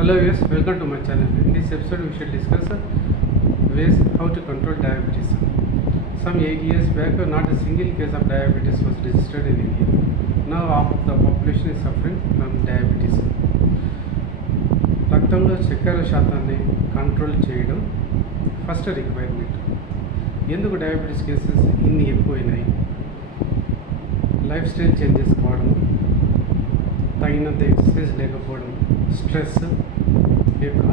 Hello viewers, welcome to my channel. In this episode we shall discuss ways how to control diabetes. Some 8 years back not a single case of diabetes was registered in India. Now half of the population is suffering from diabetes. రక్తంలో చక్కెర శాతాన్ని control చేయడం first requirement. ఎందుకు diabetes cases ఇన్ని ఎక్కువైనాయి? Life style changes కావడం, తగినంత exercise లేకపోవడం, స్ట్రెస్,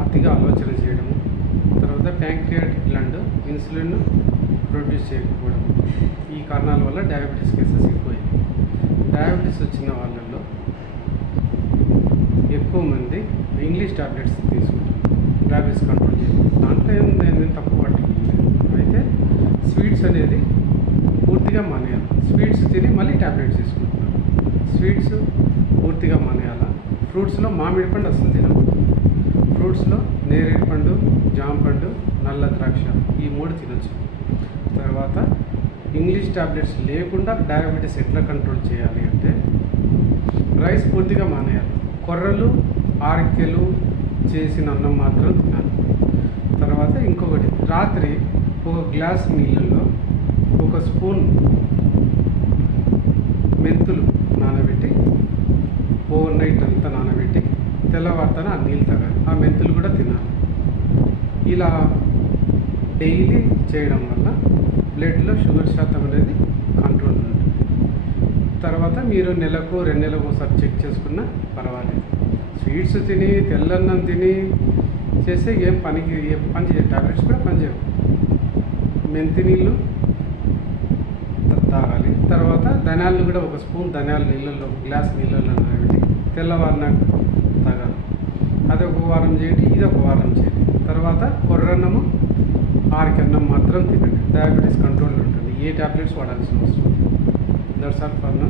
అతిగా ఆలోచన చేయడం, తర్వాత ప్యాంక్రియాటిక్ గ్లాండ్ ఇన్సులిన్ ప్రొడ్యూస్ చేయకపోవడం, ఈ కారణాల వల్ల డయాబెటీస్ కేసెస్ ఎక్కువైంది. డయాబెటీస్ వచ్చిన వాళ్ళల్లో ఎక్కువ మంది ఇంగ్లీష్ టాబ్లెట్స్ తీసుకుంటారు డయాబెటీస్ కంట్రోల్ చేయడం. దాంట్లో నేను తప్పు పట్టుకోలేదు. అయితే స్వీట్స్ అనేది పూర్తిగా మానేయాలి. స్వీట్స్ తిని మళ్ళీ టాబ్లెట్స్ తీసుకుంటున్నారు. స్వీట్స్ పూర్తిగా మానేయాలి. ఫ్రూట్స్లో మామిడి పండు అసలు తినకూడదు. ఫ్రూట్స్లో నేరేడు పండు, జామ పండు, నల్ల ద్రాక్ష, ఈ 3 తినొచ్చు. తర్వాత ఇంగ్లీష్ టాబ్లెట్స్ లేకుండా డయాబెటీస్ ఎట్లా కంట్రోల్ చేయాలి అంటే రైస్ పూర్తిగా మానేయాలి. కొర్రలు, ఆరికెలు చేసిన అన్నం మాత్రం తినాలి. తర్వాత ఇంకొకటి, రాత్రి ఒక గ్లాస్ నీళ్ళల్లో 1 స్పూన్ మెంతులు నానబెట్టి ఓవర్ నైట్ అంతా నానబెట్టి తెల్లవారుతన ఆ నీళ్ళు తాగాలి. ఆ మెంతులు కూడా తినాలి. ఇలా డైలీ చేయడం వల్ల బ్లడ్లో షుగర్ శాతం అనేది కంట్రోల్ ఉంటుంది. తర్వాత మీరు నెలకు 2 నెలలకు ఒకసారి చెక్ చేసుకున్నా పర్వాలేదు. స్వీట్స్ తిని తెల్లన్నం తిని చేస్తే ఏం పని చేయవు. టాబ్లెట్స్ కూడా పనిచేయవు. మెంతి నీళ్ళు తాగాలి. తర్వాత ధనియాలు కూడా 1 స్పూన్ ధనియాల నీళ్ళల్లో, గ్లాస్ నీళ్ళల్లో నానబెట్టి తెల్లవారినాక తాగాలి. అది 1 వారం చేయండి, ఇది 1 వారం చేయండి. తర్వాత కొర్రన్నము, ఆరికన్నం మాత్రం తినండి. డయాబెటీస్ కంట్రోల్లో ఉంటుంది. ఏ టాబ్లెట్స్ వాడాల్సిన అవసరం. That's all for now.